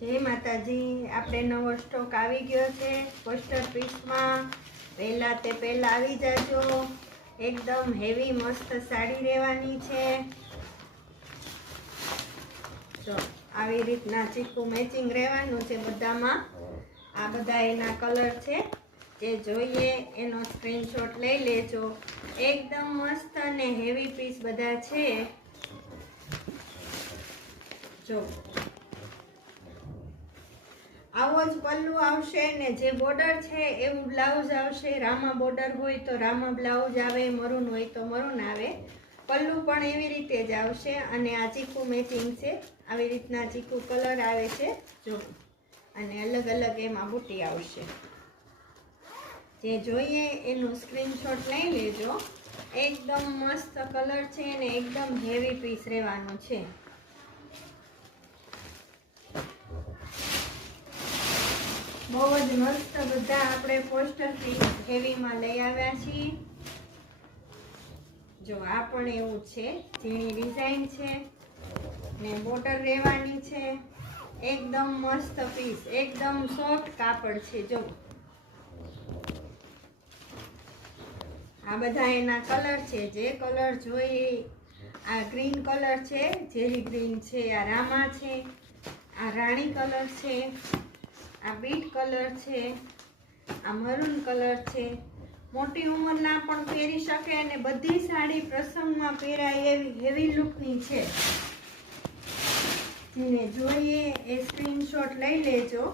જય માતાજી, આપણે નવો સ્ટોક આવી ગયો છે પોસ્ટર પીસમાં। પહેલા આવી જાજો। એકદમ હેવી મસ્ત સાડી રહેવાની છે। જો આવી રીતના ચીકુ મેચિંગ રહેવાનું છે બધામાં। આ બધા એના કલર છે, જે જોઈએ એનો સ્ક્રીનશોટ લઈ લેજો। એકદમ મસ્ત અને હેવી પીસ બધા છે। જો આવો જ પલ્લુ આવશે ને જે બોર્ડર છે એવું બ્લાઉઝ આવશે। રામા બોર્ડર હોય તો રામા બ્લાઉઝ આવે, મરૂન હોય તો મરૂન આવે। પલ્લુ પણ એવી રીતે જ આવશે અને આ ચીકુ મેચિંગ છે। આવી રીતના ચીકુ કલર આવે છે જો, અને અલગ અલગ એમાં બુટી આવશે। જે જોઈએ એનું સ્ક્રીનશોટ લઈ લેજો। એકદમ મસ્ત કલર છે અને એકદમ હેવી પીસ રહેવાનું છે। બહુ જ મસ્ત બધા આપણે પોસ્ટર પીસ હેવીમાં લઈ આવ્યા છીએ। જો આ પણ એવું છે, ઝીણી ડિઝાઇન છે ને બોર્ડર રહેવાની છે। એકદમ મસ્ત પીસ, એકદમ સોફ્ટ કાપડ છે। જો આ બધા એના કલર છે, જે કલર જોઈએ। આ ગ્રીન કલર છે, જેરી ગ્રીન છે। આ રામા છે, આ રાણી કલર છે, આ બીટ કલર છે, આ મરૂન કલર છે। મોટી ઉંમરના પણ પહેરી શકે અને બધી સાડી પ્રસંગમાં પહેરાય એવી હેવી લુકની છે। જેને જોઈએ એ સ્ક્રીનશોટ લઈ લેજો।